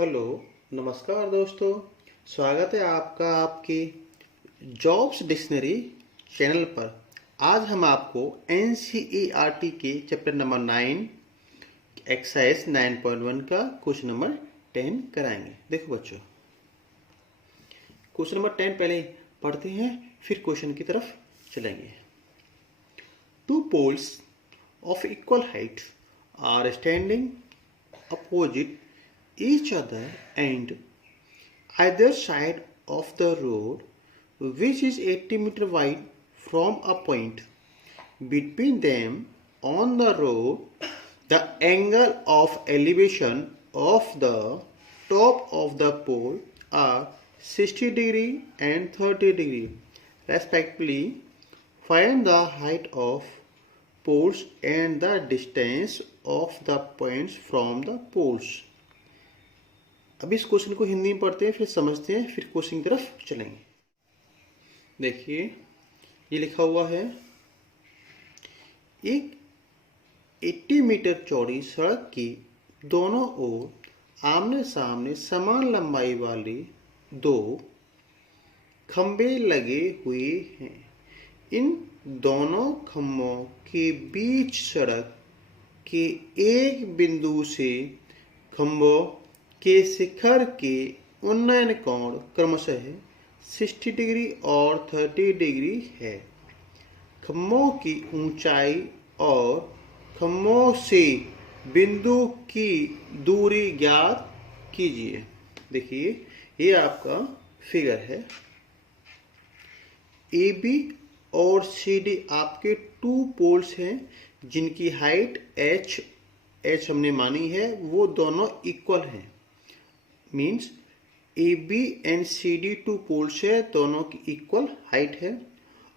Hello, नमस्कार दोस्तों। स्वागत है आपका आपकी जॉब्स डिक्शनरी चैनल पर। आज हम आपको एनसीईआरटी के चैप्टर नंबर 9 एक्सरसाइज 9.1 का क्वेश्चन नंबर 10 कराएंगे। देखो बच्चों, क्वेश्चन नंबर 10 पहले पढ़ते हैं, फिर क्वेश्चन की तरफ चलेंगे। Two poles of equal height are standing opposite each other and either side of the road, which is 80 meter wide from a point between them on the road. The angle of elevation of the top of the pole are 60 degree and 30 degree respectively. Find the height of poles and the distance of the points from the poles. अब इस question को हिंदी में पढ़ते हैं, फिर समझते हैं, फिर क्वेश्चन की तरफ चलेंगे। देखिए, ये लिखा हुआ है, एक 80 मीटर चौड़ी सड़क की दोनों ओर आमने सामने समान लंबाई वाली दो खंबे लगे हुए हैं। इन दोनों खंभों के बीच सड़क के एक बिंदु से खंभों के शिखर के उन्नयन कोण क्रमशः 60 डिग्री और 30 डिग्री है। खंभों की ऊंचाई और खंभों से बिंदु की दूरी ज्ञात कीजिए। देखिए, ये आपका फिगर है। ए बी और सी डी आपके टू पोल्स हैं जिनकी हाइट एच हमने मानी है, वो दोनों इक्वल हैं। Means A B and C D two poles है, दोनों की इक्वल हाइट है।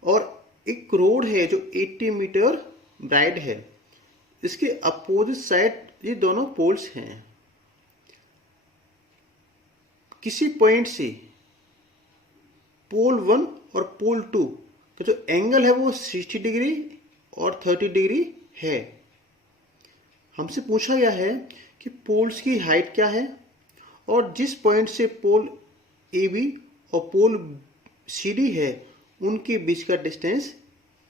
और एक रोड है जो 80 मीटर ब्राइड है, इसके अपोजिट साइड ये दोनों पोल्स हैं। किसी पॉइंट से पोल 1 और पोल 2 का जो एंगल है वो 60 डिग्री और 30 डिग्री है। हमसे पूछा गया है कि पोल्स की हाइट क्या है और जिस पॉइंट से पोल ए बी और पोल सी डी है उनके बीच का डिस्टेंस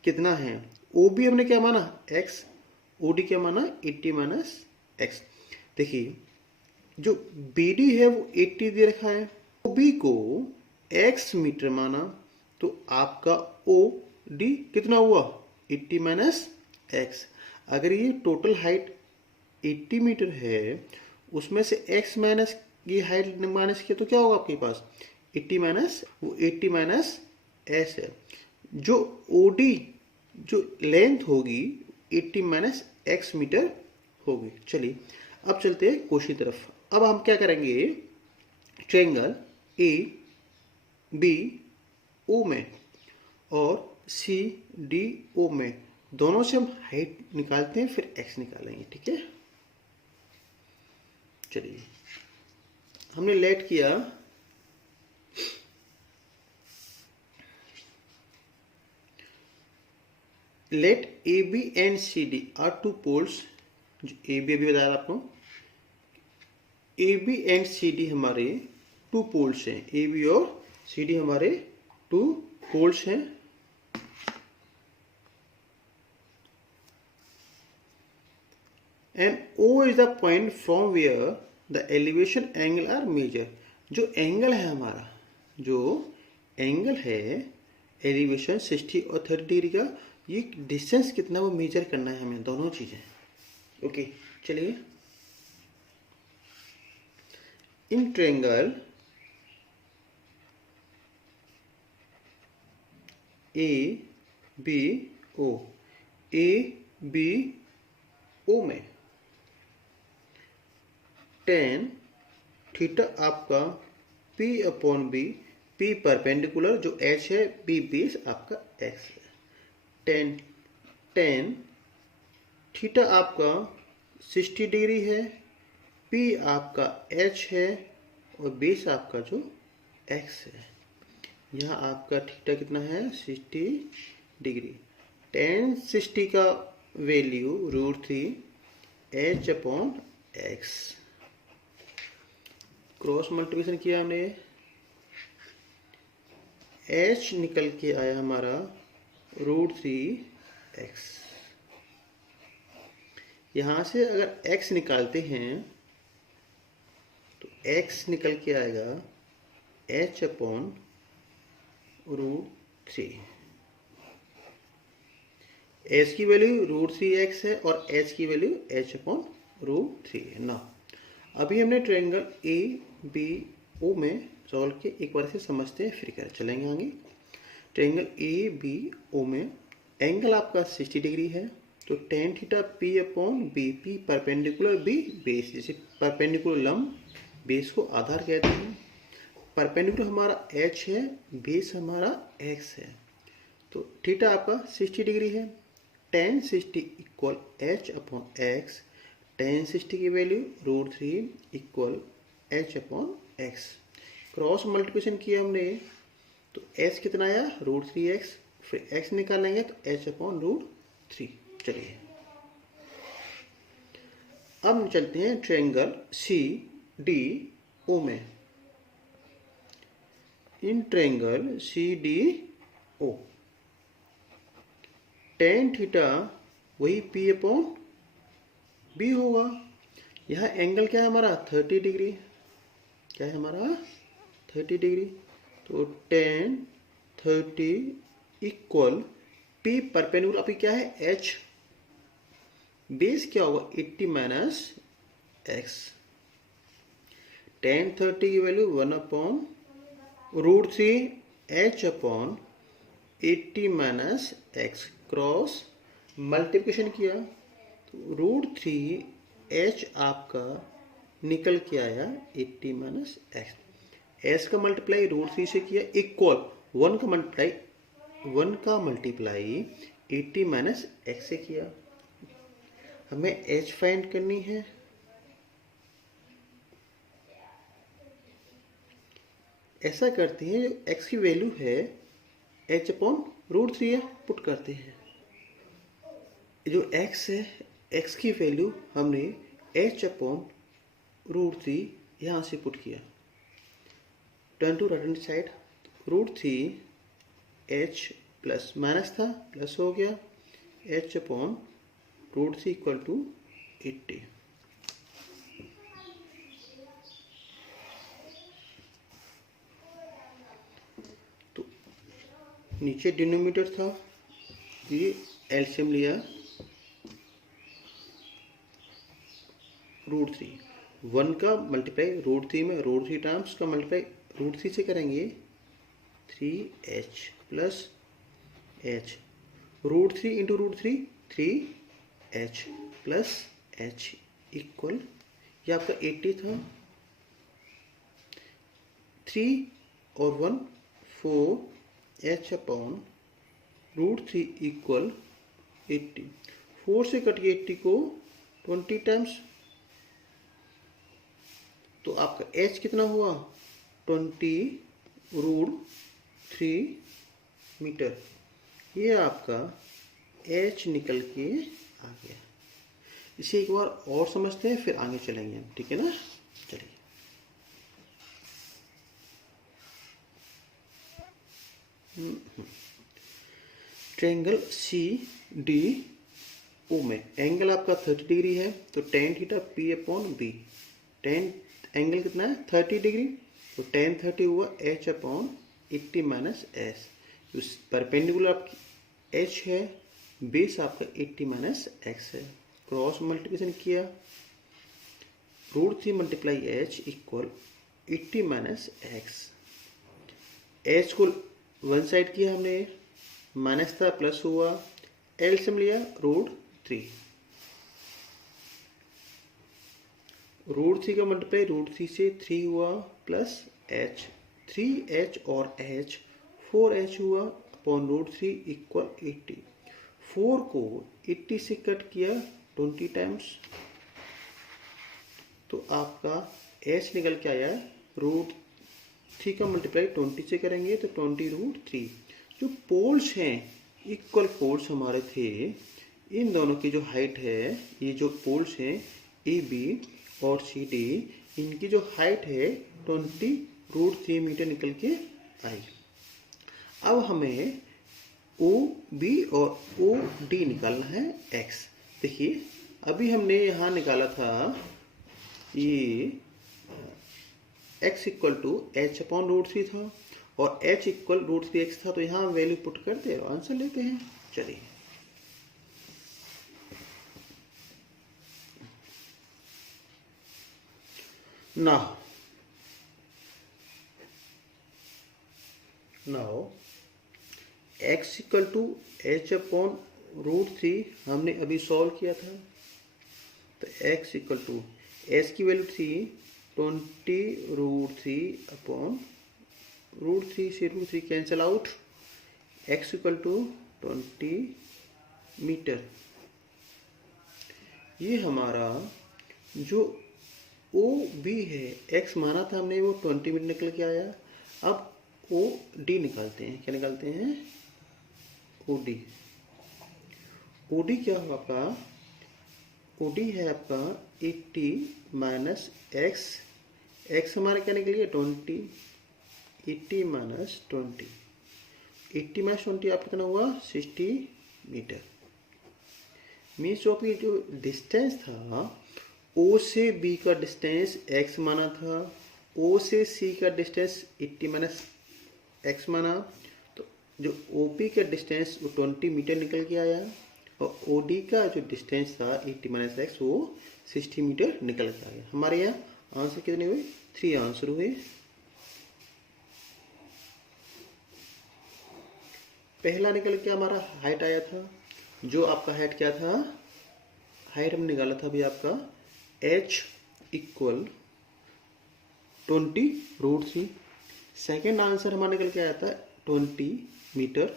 कितना है। ओ बी हमने क्या माना, x, ओ डी क्या माना, 80 माइनस एक्स। देखिए, जो बी डी है वो 80 दे रखा है, ओ बी को x मीटर माना, तो आपका ओ डी कितना हुआ, 80 माइनस एक्स। अगर ये टोटल हाइट 80 मीटर है, उसमें से x माइनस ये हाइट माइनस किया तो क्या होगा आपके पास, 80 माइनस, वो 80 माइनस एस है। जो ओ डी जो लेंथ होगी 80 माइनस एक्स मीटर होगी। चलिए अब चलते हैं क्वेश्चन की तरफ। अब हम क्या करेंगे, ट्रायंगल ए बी ओ में और सी डी ओ में दोनों से हम हाइट निकालते हैं, फिर एक्स निकालेंगे। ठीक है, चलिए हमने लेट किया, let A B and C D are two poles. A B अभी बताया आपको, A B and C D हमारे टू पोल्स हैं। ए बी और सी डी हमारे टू पोल्स हैं। And O is the point from where the elevation angle are measure. जो angle है हमारा, जो एंगल है एलिवेशन 60 और 30 डिग्री का, ये डिस्टेंस कितना वो मेजर करना है हमें, दोनों चीजें। ओके, चलिए in triangle A B O, A B O में tan थीटा आपका P upon B, P perpendicular जो H है, B बेस आपका X है। tan थीटा आपका 60 डिग्री है, P आपका H है और बेस आपका जो X है। यहाँ आपका थीटा कितना है, 60 डिग्री। tan 60 का value √3 H upon X। Cross multiplication किया हमने, h निकल के आया हमारा √3x। यहां से अगर x निकालते हैं तो x निकल के आएगा h/√3। h की वैल्यू √3x है और h की वैल्यू h/√3 है ना। अभी हमने ट्रायंगल ABO में सॉल्व किया, एक बार से समझते हैं फिर क्या चलेंगे आगे। ट्रायंगल ABO में एंगल आपका 60 डिग्री है, तो tan theta P/B, P perpendicular, B base, जैसे परपेंडिकुलर लंब, बेस को आधार कहते हैं। परपेंडिकुलर हमारा h है, बेस हमारा x है, तो थीटा आपका 60 डिग्री है। tan 60 इक्वल h/x, tan 60 की value √3 equal h/x। Cross multiplication किया हमने तो h कितना आया √3x, फिर x निकालेंगे तो h/√3। चलिए अब हम चलते हैं ट्रायंगल CDO में। In triangle CDO tan theta वही P/B होगा। यह एंगल क्या है हमारा 30 डिग्री, क्या है हमारा 30 डिग्री, तो tan 30 इक्वल P परपेंडिकुलर, अभी क्या है h, बेस क्या होगा 80 माइनस x। tan 30 की value 1/√3 h/80 minus x। Cross multiplication किया तो √3h आपका निकल के आया 80 माइनस x। s का मल्टीप्लाई √3 से किया इक्वल 1 का मल्टीप्लाई 80 माइनस x से किया। हमें h फाइंड करनी है। ऐसा करते हैं, जो x की वैल्यू है h/√3 है, पुट करते हैं। जो x है, x की वैल्यू हमने h/√3 यहां से पुट किया। Turn to right hand side, √3h plus minus था, प्लस हो गया, h/√3 इक्वल टू 80। तो नीचे डिनोमिनेटर था, ये एलसीएम लिया √3, 1 का मल्टीप्लाई √3 में, √3 टाइम्स का मल्टीप्लाई √3 से करेंगे 3h plus h, √3 into √3 3h plus h equal, ये आपका 80 था, 3 और 1 4 h/√3 इक्वल 80। 4 से कट के 80 को 20 टाइम्स, तो आपका h कितना हुआ 20√3 मीटर। ये आपका h निकल के आ गया। इसे एक बार और समझते हैं फिर आगे चलेंगे, ठीक है ना। चलिए ट्रायंगल CDO में एंगल आपका 30 डिग्री है, तो tan theta P/B, tan angle कितना है 30 डिग्री, तो tan 30 हुआ h/80 माइनस s। परपेंडिकुलर आपकी h है, बेस आपका 80 माइनस x है। क्रॉस मल्टीप्लिकेशन किया, √3 multiply h equal 80 minus x। h को वन साइड किया हमने, माइनस था प्लस हुआ, एलसीएम लिया √3, √3 का मल्टीप्लाई √3 से 3 हुआ प्लस h, 3h और h 4h हुआ अपॉन √3 इक्वल 80। 4 को 80 से कट किया 20 टाइम्स, तो आपका h निकल के आया √3 का मल्टीप्लाई 20 से करेंगे तो 20√3। जो पोल्स हैं, इक्वल पोल्स हमारे थे, इन दोनों की जो हाइट है, ये जो पोल्स हैं AB और CD, इनकी जो हाइट है 20√3 मीटर निकल के आई। अब हमें OB और OD निकालना है x। देखिए अभी हमने यहाँ निकाला था ये x इक्वल टू h/√3 था और h इक्वल √3x था, तो यहाँ वैल्यू पुट करते और आंसर लेते हैं। चलिए now x equal to h/√3 हमने अभी सॉल्व किया था, तो x इक्वल टू h की वैल्यू थी 20√3 से √3 cancel out, x equal to 20 metre. ये हमारा जो OB है, x माना था हमने, वो 20 मीटर निकल के आया। अब OD निकालते हैं। क्या निकालते हैं? OD क्या होगा आपका? OD है आपका 80 माइनस x हमारे क्या निकलिए 20, 80 माइनस 20, 80 माइनस 20 आपका कितना हुआ 60 मीटर। मीन्स जो आपकी जो डिस्टेंस था O से B का डिस्टेंस x माना था, O से C का डिस्टेंस 80 माइनस x माना, तो जो OP का डिस्टेंस वो 20 मीटर निकल के आया और OD का जो डिस्टेंस था 80 माइनस x वो 60 मीटर निकल के आया। हमारे यहाँ आंसर कितने हुए? 3 आंसर हुए। पहला निकल के हमारा हाइट आया था, जो आपका हाइट क्या था? हाइट हमने निकाला था अभी आपका h इक्वल 20√3। सेकेंड आंसर हमारा निकल के आया था 20 metre.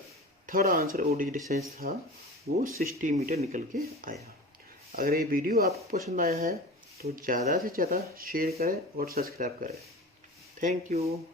Third answer OD distance था वो 60 मीटर निकल के आया। अगर ये वीडियो आपको पसंद आया है तो ज़्यादा से ज़्यादा शेयर करें और सब्सक्राइब करें। Thank you.